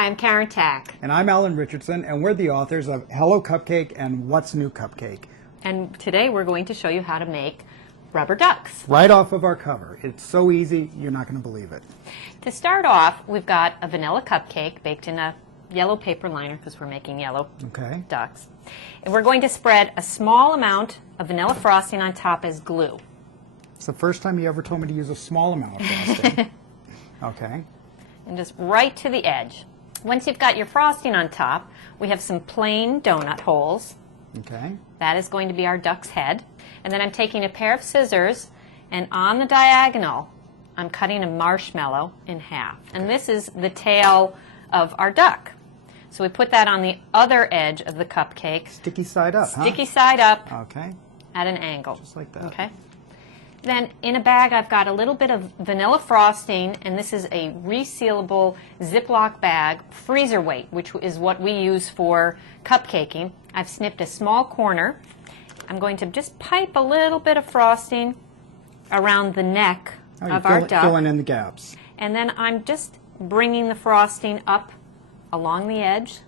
Hi, I'm Karen Tack. And I'm Alan Richardson, and we're the authors of Hello Cupcake and What's New Cupcake. And today we're going to show you how to make rubber ducks. Right off of our cover. It's so easy, you're not going to believe it. To start off, we've got a vanilla cupcake baked in a yellow paper liner because we're making yellow ducks. And we're going to spread a small amount of vanilla frosting on top as glue. It's the first time you ever told me to use a small amount of frosting. Okay. And just right to the edge. Once you've got your frosting on top, we have some plain donut holes. Okay. That is going to be our duck's head. And then I'm taking a pair of scissors, and on the diagonal, I'm cutting a marshmallow in half. And this is the tail of our duck. So we put that on the other edge of the cupcake. Sticky side up, huh? Sticky side up. Okay. At an angle. Just like that. Okay. Then in a bag I've got a little bit of vanilla frosting, and this is a resealable Ziploc bag, freezer weight, which is what we use for cupcaking. I've snipped a small corner. I'm going to just pipe a little bit of frosting around the neck of our duck. Filling in the gaps. And then I'm just bringing the frosting up along the edge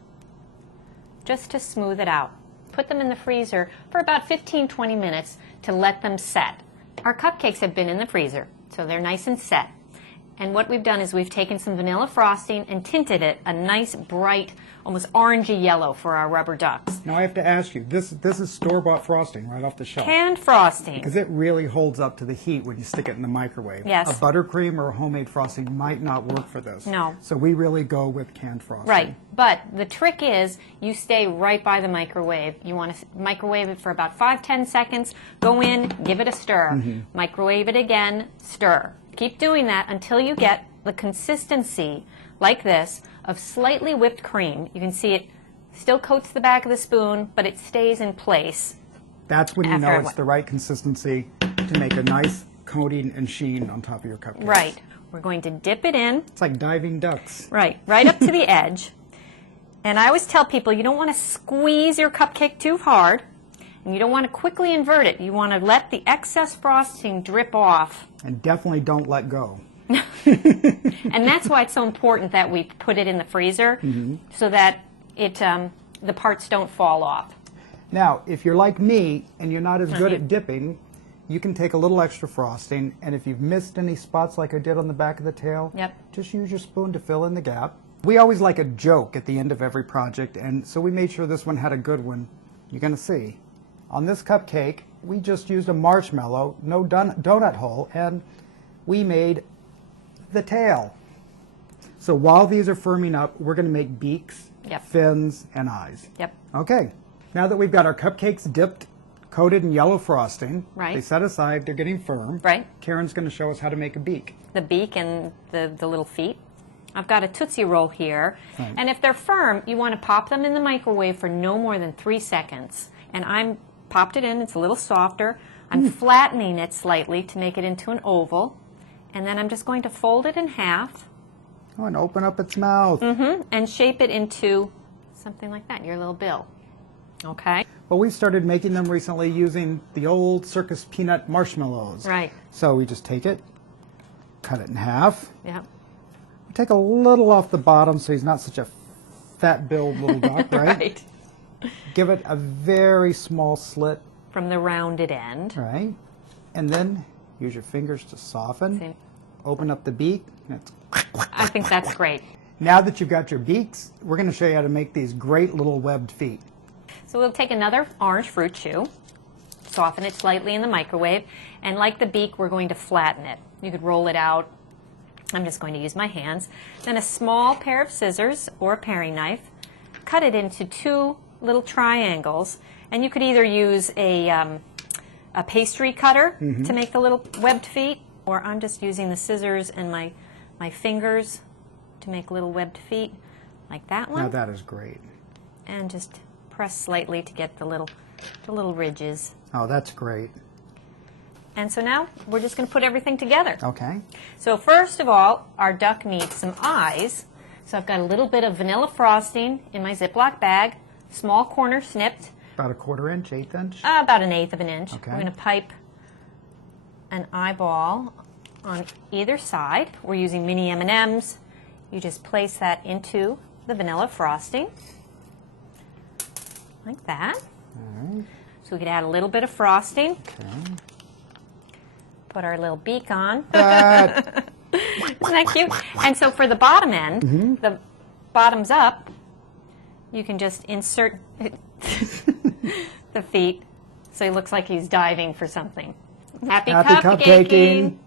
just to smooth it out. Put them in the freezer for about 15-20 minutes to let them set. Our cupcakes have been in the freezer, so they're nice and set. And what we've done is we've taken some vanilla frosting and tinted it a nice, bright, almost orangey yellow for our rubber ducks. Now I have to ask you, this is store-bought frosting right off the shelf. Canned frosting. Because it really holds up to the heat when you stick it in the microwave. Yes. A buttercream or a homemade frosting might not work for this. No. So we really go with canned frosting. Right. But the trick is you stay right by the microwave. You want to microwave it for about 5-10 seconds. Go in, give it a stir. Microwave it again, stir. Keep doing that until you get the consistency, like this, of slightly whipped cream. You can see it still coats the back of the spoon, but it stays in place. That's when you know it's the right consistency to make a nice coating and sheen on top of your cupcakes. Right. We're going to dip it in. It's like diving ducks. Right up to the edge. And I always tell people you don't want to squeeze your cupcake too hard, and you don't want to quickly invert it. You want to let the excess frosting drip off. And definitely don't let go. And that's why it's so important that we put it in the freezer so that the parts don't fall off. Now, if you're like me and you're not as good at dipping, you can take a little extra frosting, and if you've missed any spots like I did on the back of the tail, just use your spoon to fill in the gap. We always like a joke at the end of every project, and so we made sure this one had a good one. You're going to see. On this cupcake, we just used a marshmallow, no donut hole, and we made the tail. So while these are firming up, we're going to make beaks, fins, and eyes. Okay. Now that we've got our cupcakes dipped, coated in yellow frosting, they set aside, they're getting firm. Karen's going to show us how to make a beak. The beak and the little feet. I've got a Tootsie Roll here, and if they're firm, you want to pop them in the microwave for no more than 3 seconds. And I'm popped it in, it's a little softer. I'm flattening it slightly to make it into an oval, and then I'm just going to fold it in half. Oh, and open up its mouth. And shape it into something like that, your little bill. Okay? Well, we started making them recently using the old circus peanut marshmallows. So we just take it, cut it in half. Take a little off the bottom so he's not such a fat-billed little duck, right? Give it a very small slit. From the rounded end. Right. And then use your fingers to soften. Open up the beak. And it's I think that's great. Now that you've got your beaks, we're going to show you how to make these great little webbed feet. So we'll take another orange fruit chew, soften it slightly in the microwave, and like the beak, we're going to flatten it. You could roll it out. I'm just going to use my hands. Then a small pair of scissors or a paring knife. Cut it into 2 little triangles, and you could either use a pastry cutter to make the little webbed feet, or I'm just using the scissors and my fingers to make little webbed feet, like that one. Now that is great. And just press slightly to get the little ridges. Oh, that's great. And so now we're just going to put everything together. Okay. So first of all, our duck needs some eyes. So I've got a little bit of vanilla frosting in my Ziploc bag, small corner snipped. About a 1/4 inch, 1/8 inch? About 1/8 of an inch. Okay. We're going to pipe an eyeball on either side. We're using mini M&Ms. You just place that into the vanilla frosting, like that. All right. So we could add a little bit of frosting. Okay. Put our little beak on. Isn't that cute? And so for the bottom end, the bottoms up, you can just insert the feet so he looks like he's diving for something. Happy cupcaking!